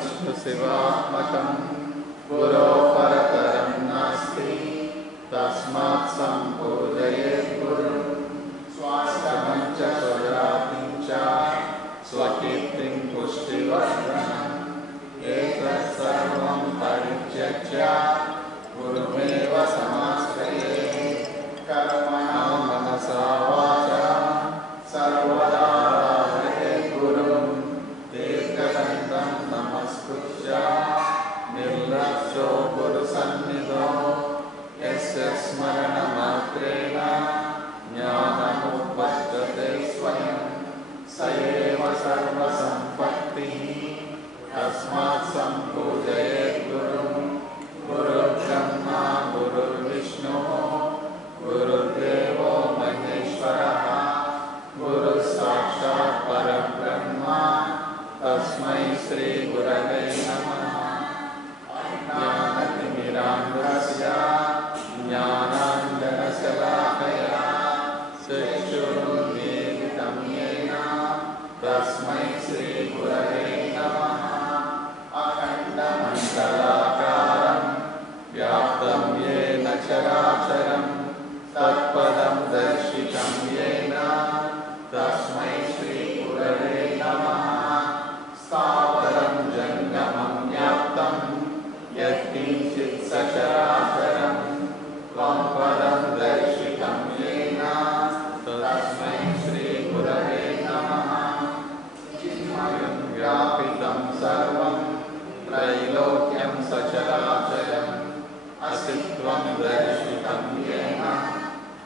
विष्णुशिवात्मकं गुरो परतरं नास्ति तस्मात् सम्पूजयेत् गुरुं स्वास्थ्यं च स्वजातिं च स्वकीर्तिं पुष्टिवर्धनम् एतत् सर्वं परित्यज्य गुरुमेव समाश्रयेत् कर्मणा मनसा वाचा सर्वदा आराधयेत् गुरुं दीर्घदण्डं नमस्कृत्य निर्लक्ष्यो गुरुसन्निधौ यस्य स्मरणमात्रेण ज्ञानमुपपद्यते स्वयं स एव सर्वसम्पत्तिः तस्मात् सम्पूजयेत् गुरुं गुरुर्ब्रह्मा गुरुर्विष्णुः गुरुर्देवो महेश्वरः गुरुः साक्षात् परब्रह्म तस्मै श्रीगुरवे नमः। ज्ञानतिमिरान्धस्य ज्ञानाञ्जनशलाकया चक्षुरुन्मीलितं येन तस्मै श्रीगुरवे नमः। अखण्डमण्डलाकारं व्याप्तं येन चराचरं तत्पदं दर्शितं येन तस्मै श्रीगुरवे नमः। स्थावरं जङ्गमं व्याप्तं यत्किञ्चित् सचराचरं त्वं पदं दर्शितं येन तस्मै श्रीगुरवे नमः। चिन्मयं व्यापितं सर्वं त्रैलोक्यं सचराचरम् अस्तित्वं दर्शितं येन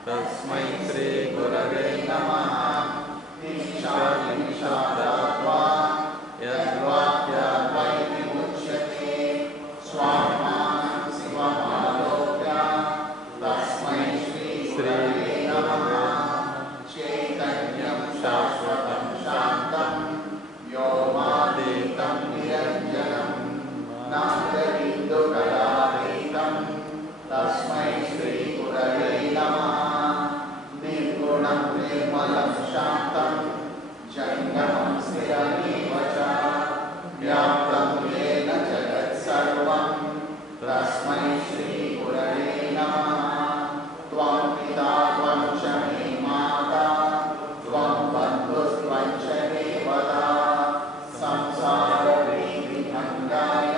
तस्मै श्रीगुरवे नमः। ईशानिशादात्मा यद्वाक्याद्वैतिमुच्यते स्वात्मानं शिवमालोक्य तस्मै श्रीगुरवे नमः। चैतन्यं शाश्वतं शान्तं व्योमातीतं निरञ्जनं नादबिन्दुकलातीतं तस्मै श्रीगुरवे नमः। निर्गुणं निर्मलं शान्तं जङ्गमं स्थिरमेव च व्याप्तं येन जगत्सर्वं तस्मै श्रीगुरवे नमः। त्वं पिता त्वं च मे माता त्वं बन्धुस्त्वं च देवता संसारभीतिभङ्गाय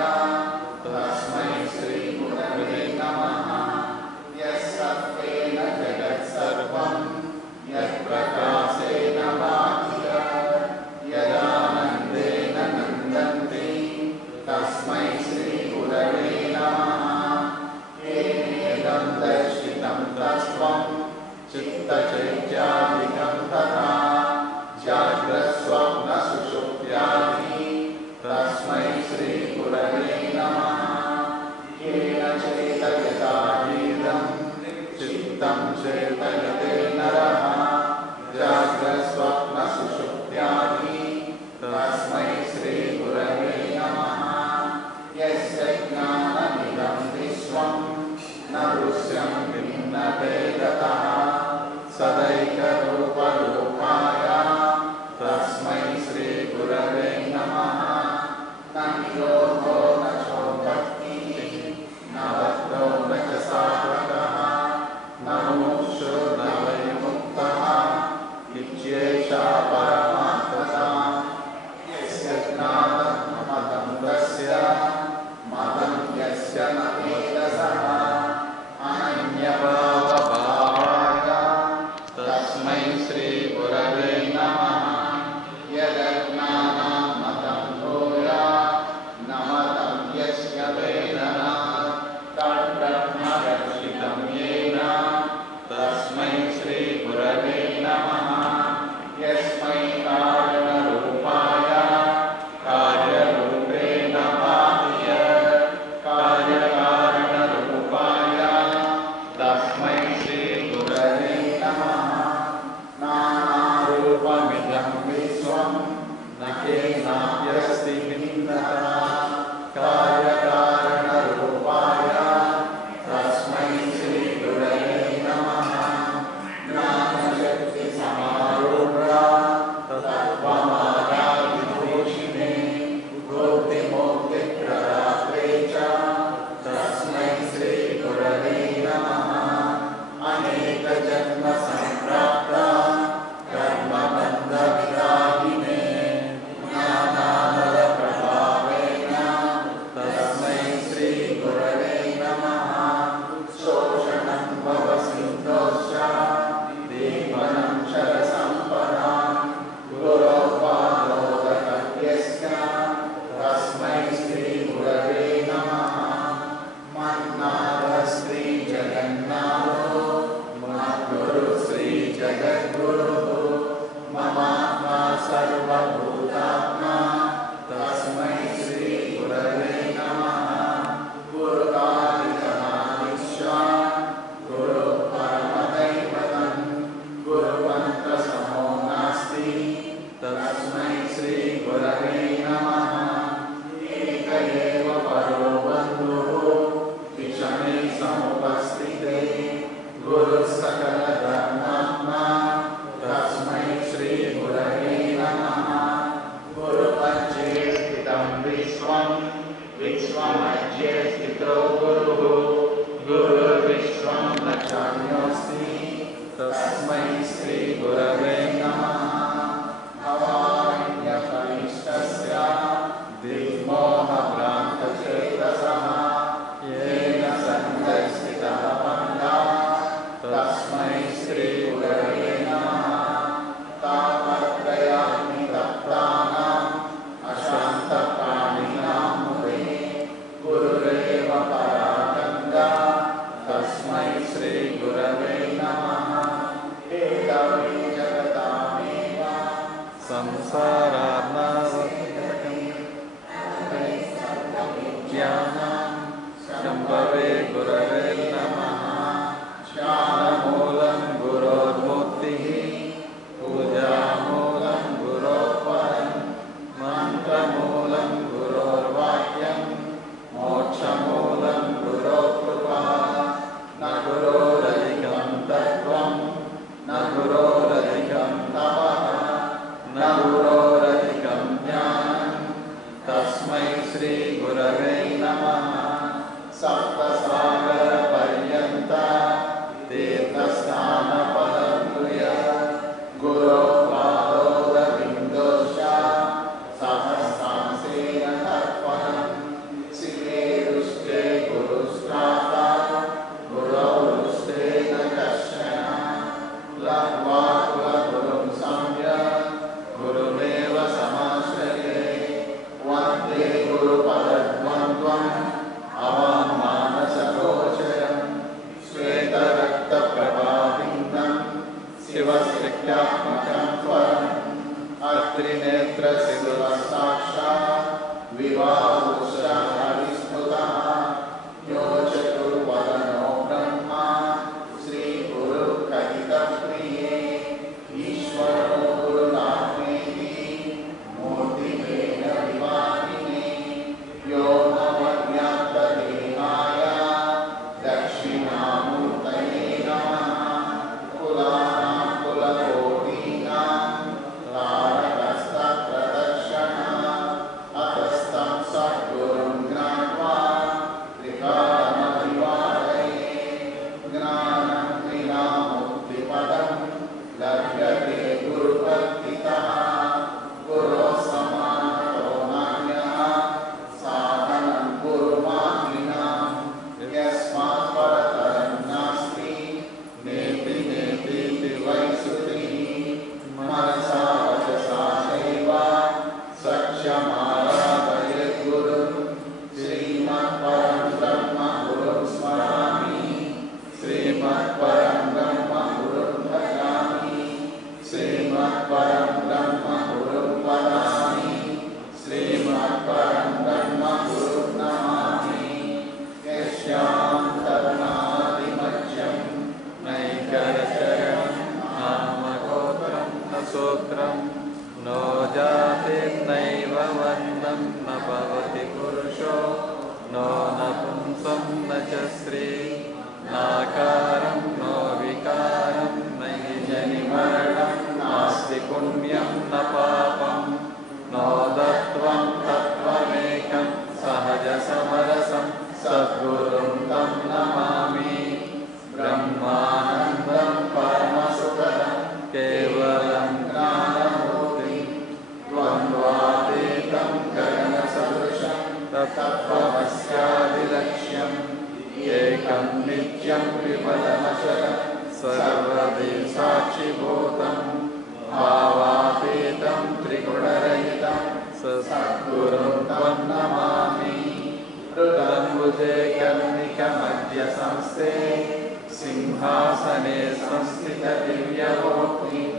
तस्मै श्रीगुरवे नमः। यस्सत्त्वेन जगत्सर्वं यत्प्रकाशेन भाति यदानन्देन नन्दन्ते तस्मै श्रीगुरवे नमः। येनेदं दर्शितं तत्त्वं चित्तचैत्यादिकं तथा जाग्रत्स्वप्नसुषुप्त्यादि तस्मै श्रीगुरवे नमः। येन चेतयतादीदं चित्तं चेतयते नरः जाग्रत्स्वप्नसुषुप्त्यादि तस्मै श्रीगुरवे नमः। यस्य ज्ञानमिदं विश्वं न दृश्यं न भेदतः सदैकरूपरूपाय तस्मै श्रीगुरवे नमः। न निरोधो न चोत्पत्तिः न बद्धो न च साधकः न मुमुक्षुर्न वै मुक्तः इत्येषा परमार्थता। यस्य ज्ञानं मतं तस्य मतं यस्य न वेदसः अनन्यभावभावाय तस्मै श्रीगुरवे नमः। यदज्ञानं मतं भूया न विश्वं विश्वमध्ये स्थितो गुरुः गुरुर्विश्वं न चान्योऽस्ति तस्मै श्रीगुरवे नमः। भवान्यकनिष्ठस्य दिग्मोहभ्रान्तचेतसः येन सन्दर्शितः पन्थः तस्मै श्रीगुरवे नमः। तापत्रयाग्नि तप्तानाम् अशान्तप्राणिनां मुखे गुरुरेव परागङ्गा तस्मै श्रीगुरवे नमः। एतवै जगतामेव संसारार्णवम् ज्ञानं शम्भवे गुरवे नमः। ज्ञानमूलं गुरोर्मूर्तिः पूजामूलं गुरोर्परं मन्त्रमूलं गुरोर्वाक्यं मोक्षमूलं गुरोर्कृपा। न गुरोरधिकं तत्त्वं न गुरोरधिकं तपः न गुरोरधिकं ज्ञानं तस्मै श्रीगुरवे नमः। सप्तसागरपर्यन्ता तीर्थस्नानफलं गुरोः पादोदबिन्दोश्च सहस्रांशेन तत्फलं। शिवे रुष्टे गुरुस्त्राता गुरौरुष्टेन कश्चन। लब्ध्वा कुलगुरुं सम्यक् गुरुमेव समाश्रये। वन्दे गुरुपदद्वन्द्वम् अवाङ्मानसगोचरं श्वेतरक्तप्रभाभिन्नं शिवशक्त्यात्मकं त्वरम्। अत्रिनेत्रशिवः साक्षात् विवाहुषः हरिस्मृतः। यो चतुर्वदनो ब्रह्मा श्रीगुरुः कथितप्रिये। ईश्वरो गुरुरात्मेति मूर्तिभेद विभागिने। योगमज्ञातदेहाय दक्षिणामूर्तये नमः। कुलानां कुलकोटीनां तारकस्तप्रदक्षिणः। अतस्तं सद्गुरुं ज्ञात्वा त्रिकालमधिवादये। ज्ञानं त्रिनामुक्तिपदं लभ्यते गुरुभक्तितः। गुरोः समानतो नान्यः साधनं गुरुमात्मिनां। यस्मात् परतरं नास्ति नेति नेतीति वै श्रुतिः। मनसा वचसा चैव सख्यमाराधयेत् गुरुं। श्रीमत्परं ब्रह्म गुरुं स्मरामि श्रीमत्परं ब्रह्म गुरुं भजामि श्रीमत्परं ब्रह्म गुरुं वदामि श्रीमत्परं ब्रह्म गुरुं नमामि। यस्यां तरुणादिमध्यं नैकरचरणं नामगोत्रं न सूत्रं नो जातिर्नैव वर्णं न भवति पुरुषो नो नपुंसं न च स्त्री नाकारं नो विकारं नहि जनिमरणं नास्ति पुण्यं न पापं नोदत्वं तत्त्वमेकं सहजसमरसं सद्गुरुं तं नमामि। ब्रह्मानन्दं परमसुखदं केवलं ज्ञानमूर्तिं द्वन्द्वातीतं गगनसदृशं तत्त्वमस्यादिलक्ष्यम्। एकं नित्यं विमलमचलं सर्वदि साक्षिभूतं भावातीतं त्रिगुणरहितं सद्गुरुं तं नमामि। हृदम्बुजे कर्णिकमध्यसंस्थे सिंहासने संस्थितदिव्यमूर्तिं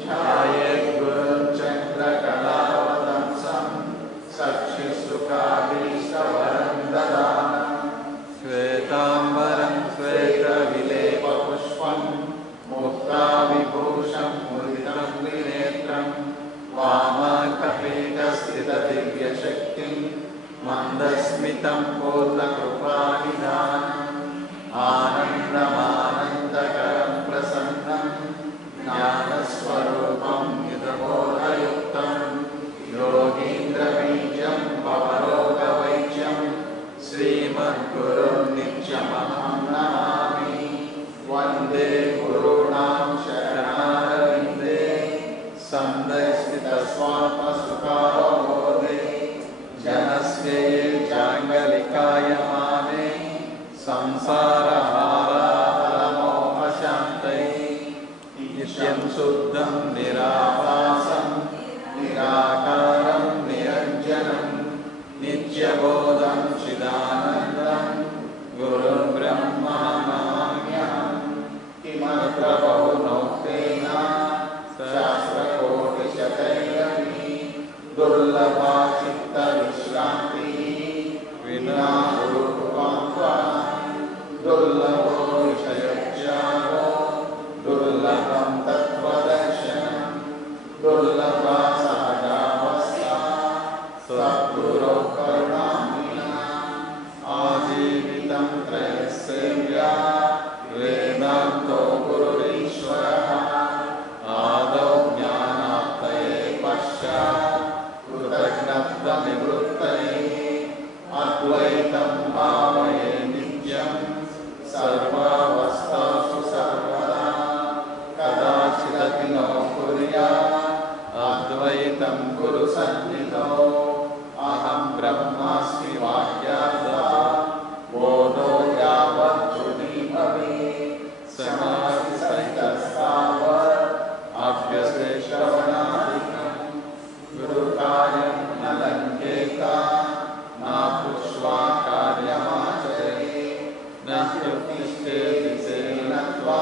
ध्यायेद्गुरुं चन्द्रकलावतंसं चक्षुःसुखाभीष्टवरं ददानं। श्वेताम्बरं श्वेतविलेपपुष्पं मुक्ताविभूषं मुदितं त्रिनेत्रं वामाङ्कपीठस्थितदिव्यशक्तिं मन्दस्मितं पूर्णकृपानिधानम्। आनन्दमानन्दकरं प्रसन्नं ज्ञानस्वरूपं युतबोधयुक्तं योगीन्द्रबीजं पवनो मनसे जाङ्गलिकायमाने संसारहारालमोहशान्तये नित्यं शुद्धं निराभासं निराकारं निरञ्जनं नित्यबोधं चिदानन्दं गुरुं ब्रह्ममाम्यहम् किमत्र बहुनोक्तेन शास्त्रकोटिशतैरपि दुर्लभा चित्तविश्रान्तिः विना गुरुकृपां दुर्लभो विषयज्ञानो दुर्लभं तत्त्वदर्शनं दुर्लभा सहजावस्था सद्गुरो करुणामयः आजीवितं त्रयस्सेव्या वेदान्तो गुरुरीश्वरः आदौ ज्ञानाप्तये पश्चात् कृतज्ञत्वनिवृत्तये अद्वैतं भावये नित्यं सर्वावस्थासु सर्वदा कदाचिदपि न कुर्यात् अद्वैतं गुरुसन्निधौ अहं ब्रह्मास्मि वाक्यार्थः बोधो यावच्छ्रुति भवेत् समाधिसहितस्तावत् अभ्यसेश्रवणादिकं गुरुकार्यं न लङ्घेत न पुष्वा कार्यमाचरे न ह्युत्तिष्ठेति सेनत्वा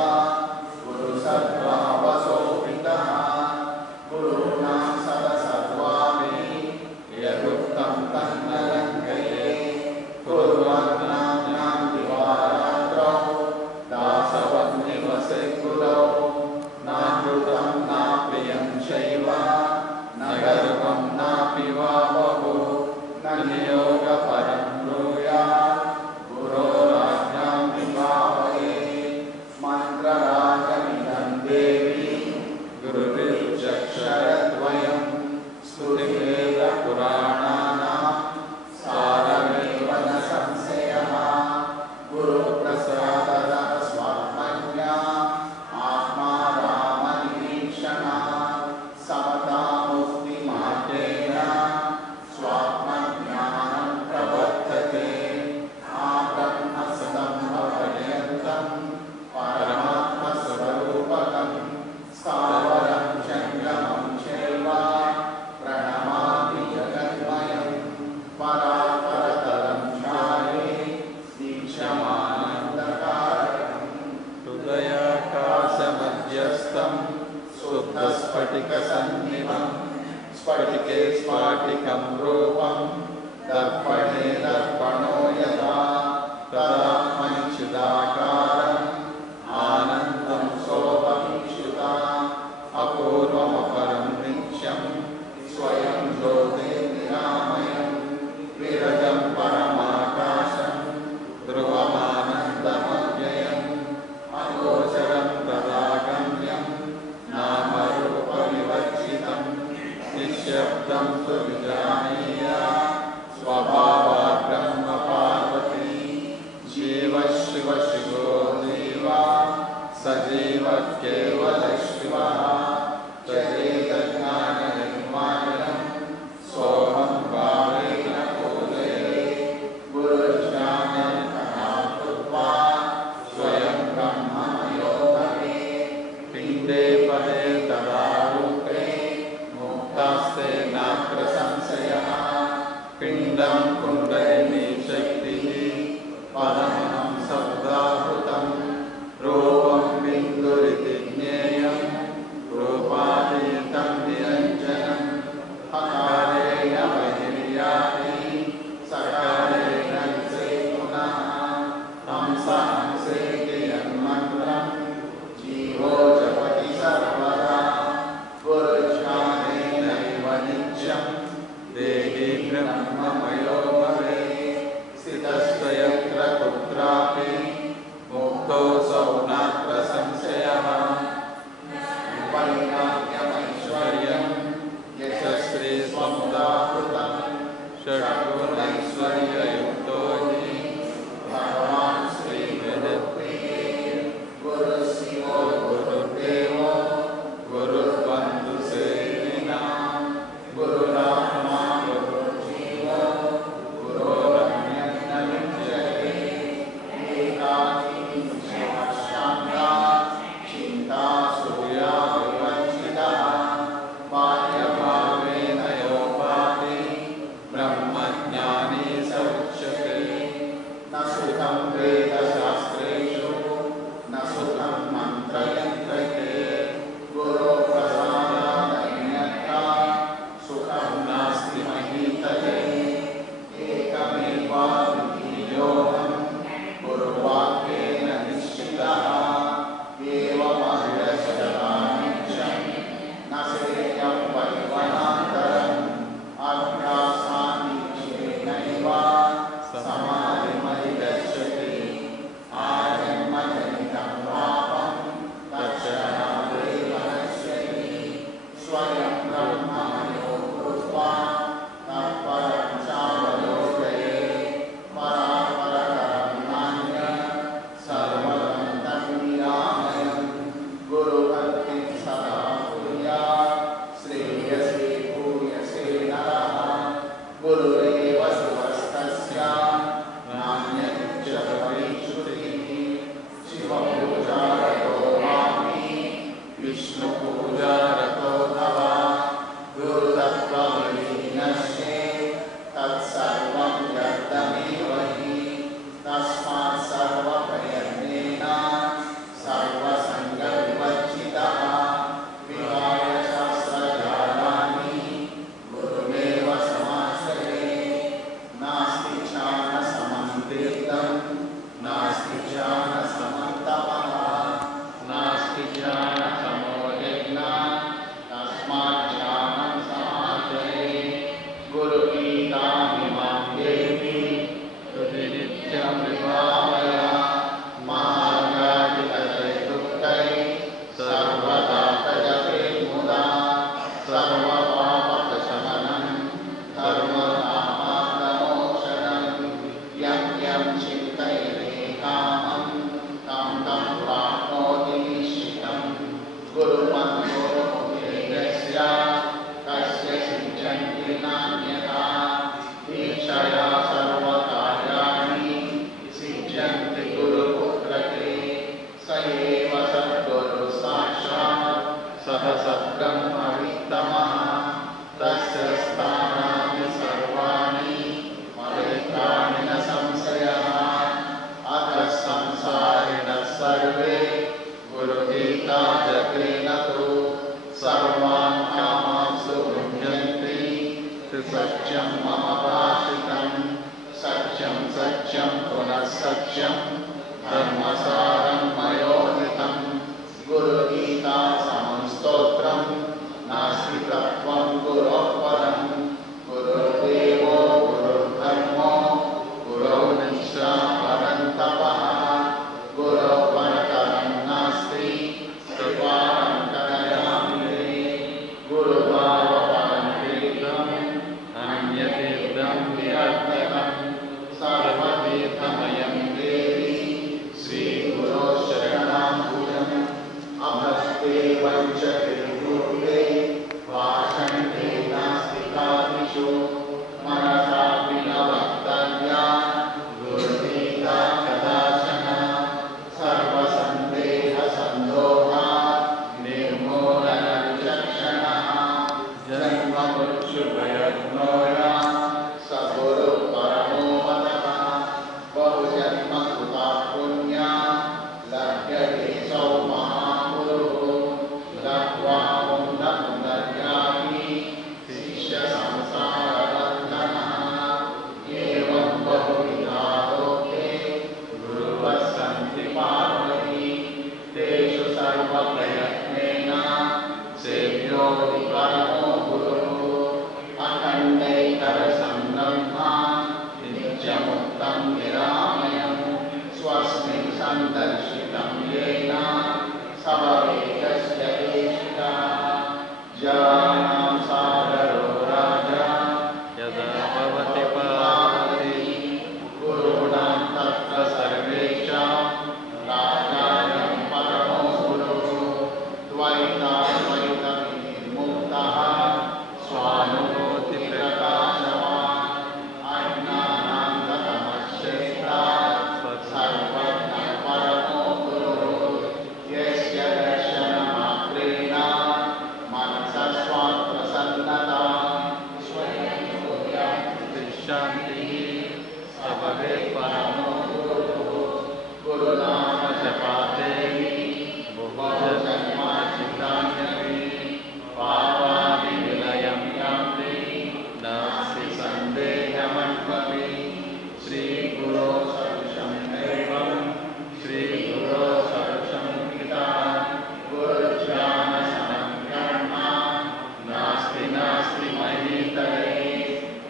गुरुसद्भावसोऽपितः गुरूणां सदसद्वापि यदुक्तं तन्न लङ्घयेत् सत्यं सत्यं पुनः सत्यं धर्मसारं मयोनितं गुरुगीता समं स्तोत्रं नास्ति तत्त्वं गुरोः परं गुरुर्देवो गुरुर्धर्मो गुरुर्निश्च परन्तपः गुरोः परतरं नास्ति तत्त्वारं कथयामि गुरुभावपरं तीर्थम् अन्यतीर्थं विरक्तकं सर्वतीर्थमयं देवी श्रीगुरो शरणाम्बुजम् अभस्ते वंशतिर्भूते भाषन्ते नास्तिकादिषु मनसा विनवक्तव्या गुरुगीता कदाचन सर्वसन्देहसन्दोहा निर्मूलनविचक्षणः जन्ममृत्युभयज्ञोया स गुरुः परमो मतः बहुजन्मकृता पुण्या लभ्यते सौ महागुरुः लब्ध्वा पुनर्यापि शिष्यसंसारबन्धनः एवं बहुविधा लोके गुरुवः सन्ति पार्वती तेषु सर्वप्रयत्नेन सेव्यो हि परमो गुरुः अखण्डैकरसं ब्रह्मा नित्यमुक्तं निरामयं स्वस्मिन् सन्दर्शितं येन समवेतस्य देशिकः जनानां सागरो राजा यदा भवति पार्वती गुरूणां तत्र सर्वेषां राजायं परमो गुरुः द्वैताद्वैतविनिर्मुक्तः स्वानुभूतिप्रकाशवान् अज्ञानान्ततमश्रेष्ठः सर्वज्ञः परमो गुरुः यस्य दर्शनमात्रेण मनसः स्वात्मसन्नता स्वयं शान्तिः सबवे परमो गुरुः गुरुनाम जपातेऽपि बहुजन्मार्जितान्यपि पापानि विलयं यान्ति नास्ति सन्देहमन्वपि श्रीगुरो सदृशं दैवं श्रीगुरो सदृशं पिता गुरुज्ञानसमं ब्रह्म नास्ति नास्ति महीतले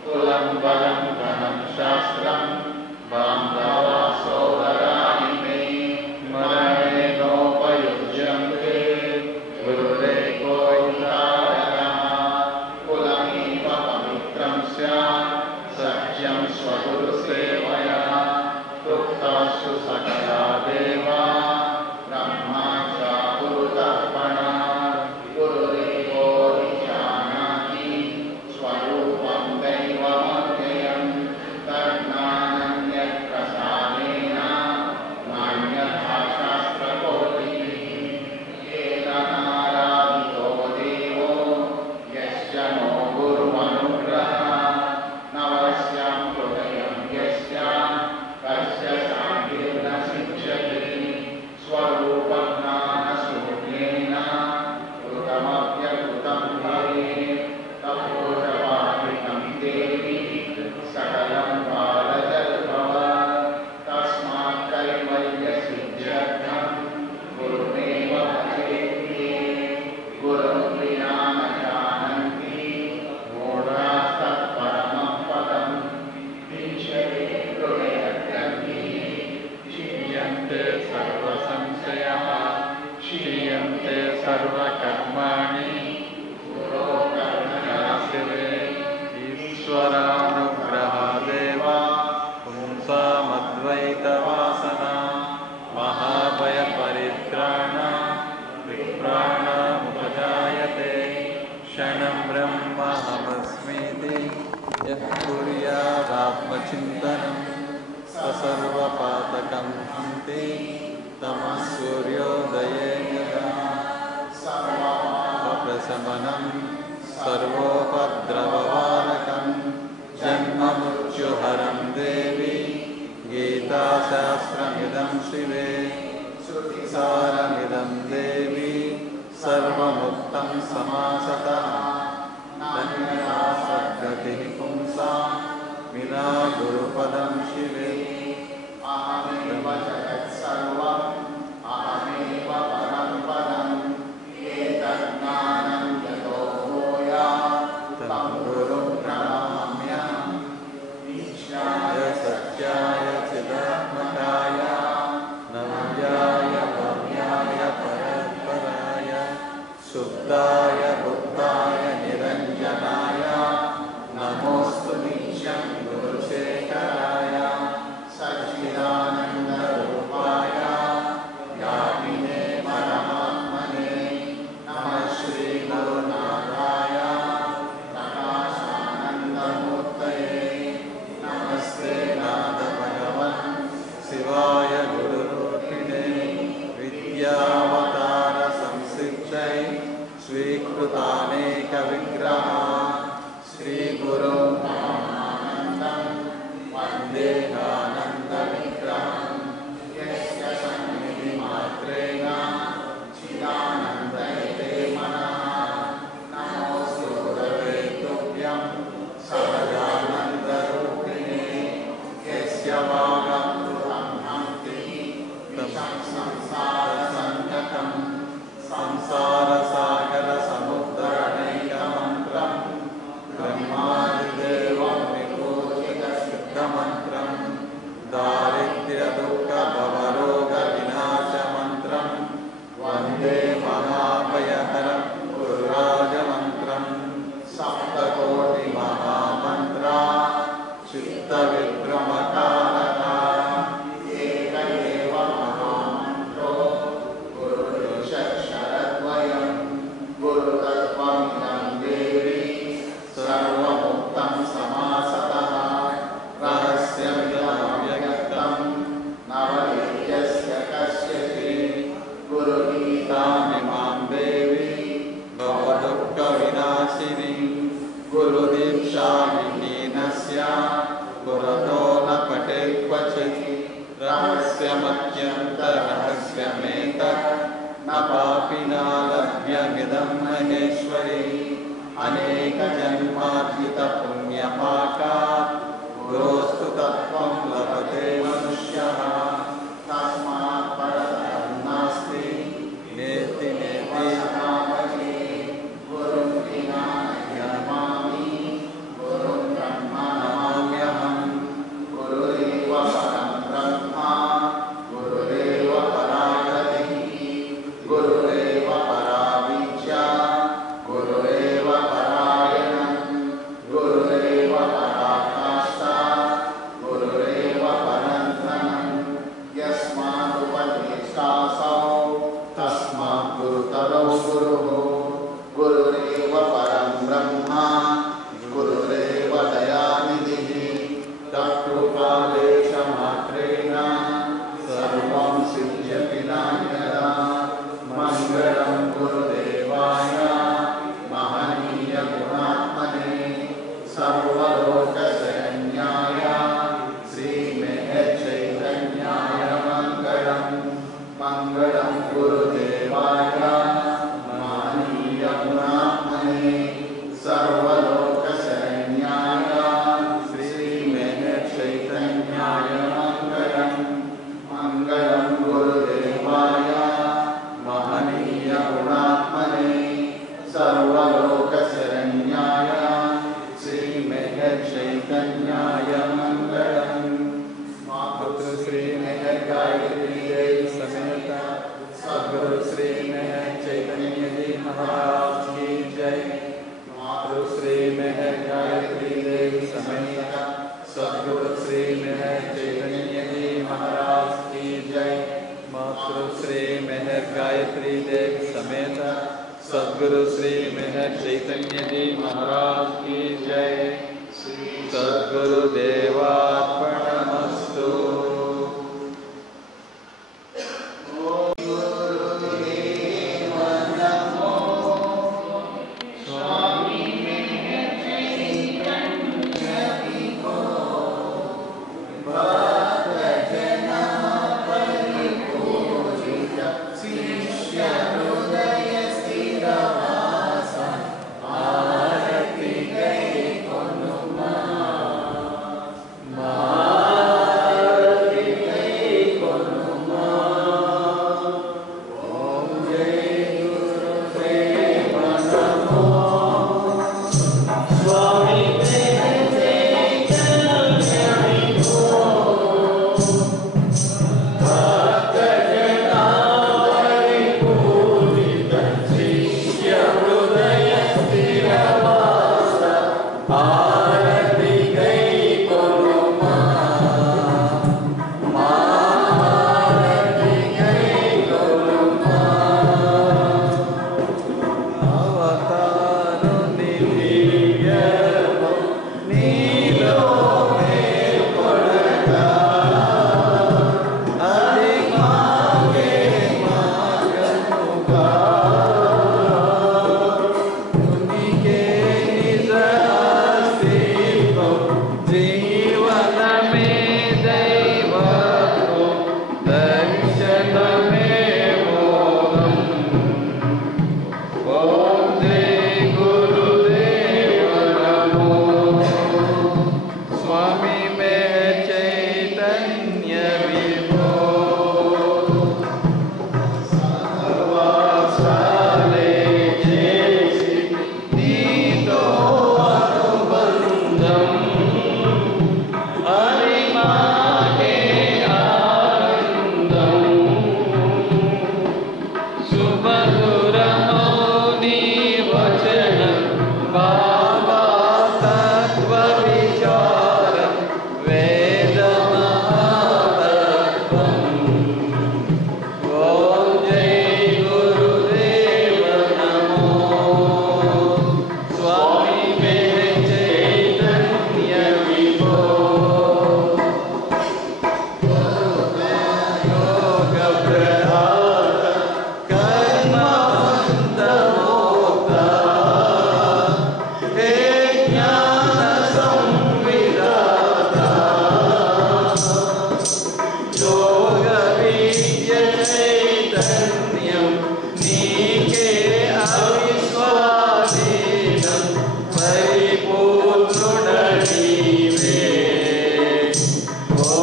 कुलं बलं धनं शास्त्रं बान्धवा सोदराणि मे मरणेनोपयुज्यन्ते गुरुरेको युधारः कुलमेव पवित्रं स्यात् सत्यं स्वगुरुसेवया तृप्ताशु सकला देवा ब्रह्मा च गुरुतर्पणा गुरुदेवो हि जानाति स्वरूपं दैवमव्ययं तज्ज्ञानं यत्प्रसादेन नान्यथा शास्त्रकोटिः येन नाराधितो देवो यस्य नो गुरुमनुग्रहः नवस्यां हृदयं यस्य कस्य शान्तिर्न शिक्षते स्वरूपज्ञानशून्येन कृतमव्यकृतं भवेत् तपोजपाहितं देवी सकलं बालजल्भव तस्मात् कैवल्यसिद्ध्यर्थं गुरुमेव भजेत् गुरुं विना न जानन्ति मूढास्तत्परमं पदम् दीक्षते हृदयग्रन्थिः क्षीयन्ते सर्वसंशयः क्षीयन्ते सर्वकर्माणि शिवे ईश्वरानुग्रहादेव पुंसामद्वैतवासना महाभयपरित्राण विप्राणामुपजायते क्षणं ब्रह्महमस्मीति यः कुर्यादात्मचिन्तनं स सर्वपातकं हन्ति तमः सूर्योदये यदा सर्वपापप्रशमनं सर्वोपद्रववारकं जन्ममृत्युहरं देवी गीताशास्त्रमिदं शिवे श्रुतिसारमिदं देवी सर्वमुक्तं समासतः धन्या सद्गतिः पुंसां विना गुरुपदं शिवे यस्य वागं हन्ति तं संसारसङ्कटं संसारसागरसमुद्रणैकमन्त्रं ब्रह्मादिदेवं विभूषितसिद्धमन्त्रं दारिद्र्यदुःखभवरोगविनाशमन्त्रं वन्दे महाभयहरं गुरुराजमन्त्रं सप्तकोटिमहामन्त्रा चित्तविभ्रमकारका एक एव महामन्त्रो गुरुशरद्वयं गुरुतत्त्वमिदं देवी सर्वमुक्तं समासतः रहस्यमिदमव्यक्तं नवनीत्यस्य कस्यचित् गुरुगीतामिमां देवी भवदुःखविनाशिनी गुरुदीक्षाविहीनस्य पुरतो न पठेत् क्वचित् रहस्यमत्यन्तरहस्यमेतत् न पापिना लभ्यमिदं महेश्वरी अनेकजन्मार्जितपुण्यपाकात् गुरोस्तु तत्त्वं लभते मनुष्यः तस्मात् परतरं नास्ति नेति नेति नामये गुरुं विना नमामि गुरुं ब्रह्म नमाम्यहं गुरुरेव परं ब्रह्म गुरुरेव परा गतिः गुरुरेव परा विद्या गुरुरेव परायणं गुरुरेव पराकाष्ठा गुरुरेव परन्तनं यस्मादुपदेष्टासौ तस्मात् गुरुतरौ गुरुः गुरुरेव परं ब्रह्म गुरुरेव दयानिधिः तत्कृपालेशमात्रेण सर्वं सिद्ध्यति नान्यथा मङ्गलं गुरुदेवाय महनीयगुणात्मने सर्वलोकशरण्याय श्रीमहेश्चैतन्याय मङ्गलं मङ्गलं गुरुदेवाय महनीयगुणात्मने सर्वलोकशरण्याय श्रीमहेश्चैतन्याय मङ्गलं मङ्गलं गुरुदेवाय महनीयगुणात्मने सर्वलोकशरण्याय श्रीमहेश्चैतन्याय मङ्गलम् मातृ श्री गायत्री देवी समेत सद्गुरु श्री चैतन्य जी महाराज की जय। मातृ श्री गायत्री देवी समेत सद्गुरु श्री चैतन्य जी महाराज की जय। मातृ श्री गायत्री देवी समेत सद्गुरु श्री चैतन्य जी महाराज की जय। सद्गुरुदेवार्पणमस्तु।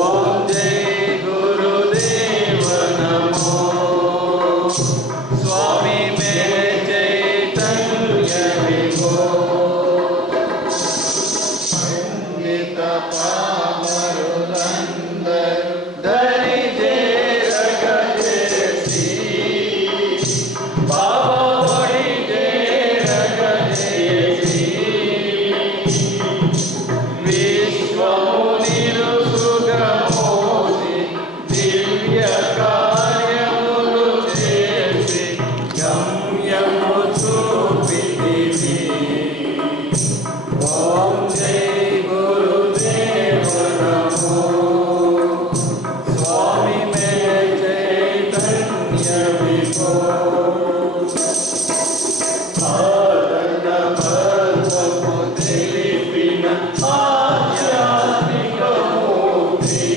ओम जय गुरुदेव नमो। स्वामी में चैतन्य विभो पंडित पामरुलंदर धरि जय रगदेसी बाबा बड़ी जय रगदेसी विश्वमुनिरुसुगमोसि दिव्य कार्यमुलु చేసి గమ్యము చూపితివి। ఓం జై గురుదేవ నమో। స్వామి మే చైతన్య విభో ఆనంద భర్గము తెలిపిన ఆధ్యాత్మిక మూర్తి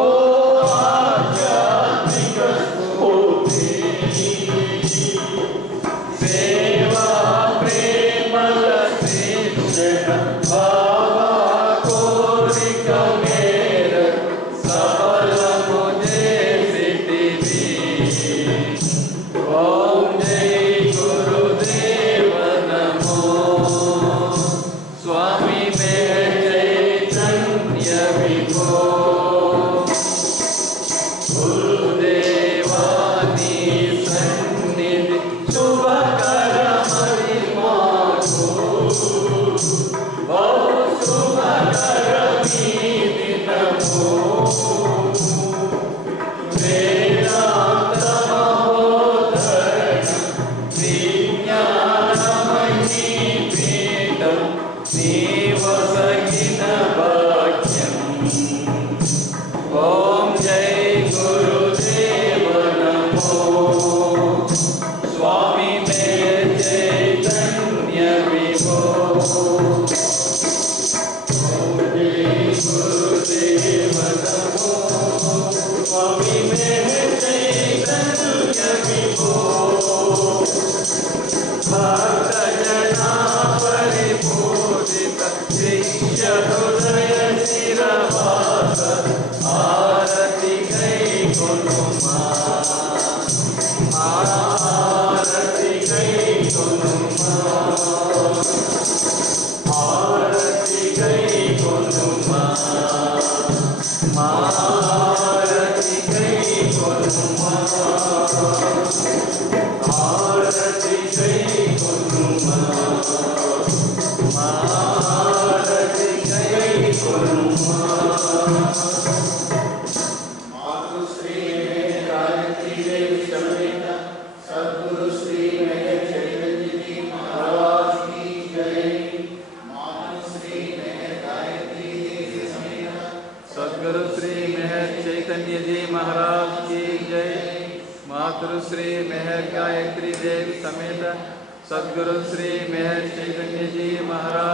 ఓ ఆధ్యాత్మిక స్ఫూర్తి సేవా ప్రేమల శిక్షణ బాబా కోరిక మేరకు సఫలము చేసితివి। ఓం జై గురుదేవ నమో। స్వామి మే చైతన్య విభో గురుదేవాని సన్నిధి శుభకరమది మాకు బహు శుభకరమీ దినము వేదాంత మహోదరణ విజ్ఞానమయీ పీఠం నీవసగిన భాగ్యం। ఓం జై గురుదేవ నమో। స్వామి మే చైతన్య విభో ఓం జై గురుదేవ నమో। స్వామి మే చైతన్య విభో భక్త జనా పరిపూజిత దివ్య హృదయ శిరవాస ఆరతి గై కొనుమా ఆరతి గై కొనుమా ఆరతి గై కొనుమా ఆరతి గై కొనుమా ఆరతి గై కొనుమా ఆరతి గై కొనుమా। मातृश्री में गायत्री देवी समेत सद्गुरु श्री में चैतन्य जी महाराज की जय। मातृश्री में गायत्री देवी समेत सद्गुरु श्री मेहर चैतन्य जी महाराज की जय। मातृश्री मेहर गायत्री देवी समेत सद्गुरु श्री मेहर चैतन्य जी महाराज